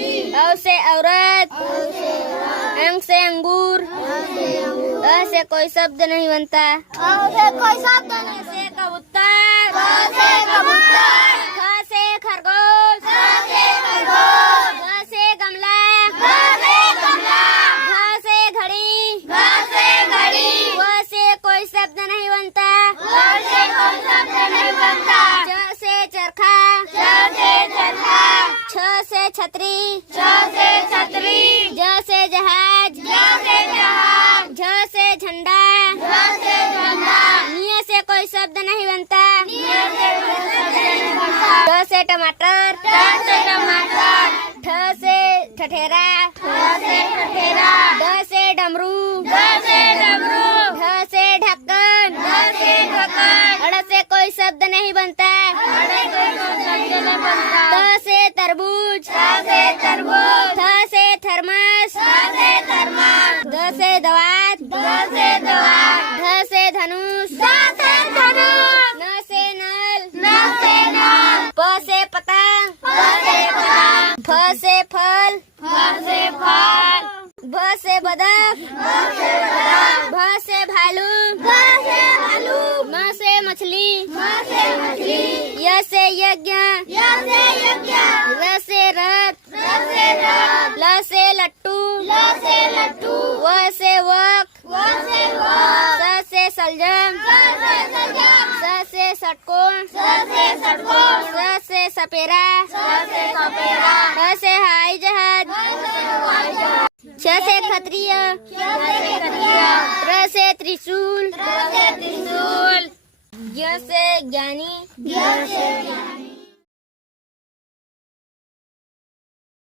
औ से औरत, अंग से अंगूर, अ से कोई शब्द नहीं बनता, से कबूतर, ख से खरगोश, ग से गमला, घ से घड़ी, व से कोई शब्द नहीं बनता, च से चरखा, छ से छतरी, ज से जहाज, झ से झंडा, निय से कोई शब्द नहीं बनता, ट से टमाटर, ठ से ठठेरा, ड से डमरू, ढ से ढक्कन, अड़ से कोई शब्द नहीं बनता, त से तरबूज, थ से थर्मस, द से दवात, ध से धनुष, न से नल, प से पतंग, फ से फल, भ से बदक, भ से भालू, म से मछली, य से यज्ञ, र से रथ, ल से लट्टू, व से वक, स से सलजम, स से षटकोण, स से सपेरा, ह से हवाई जहाज, छ से क्षत्रिय, त्र से त्रिशूल, य से ज्ञानी,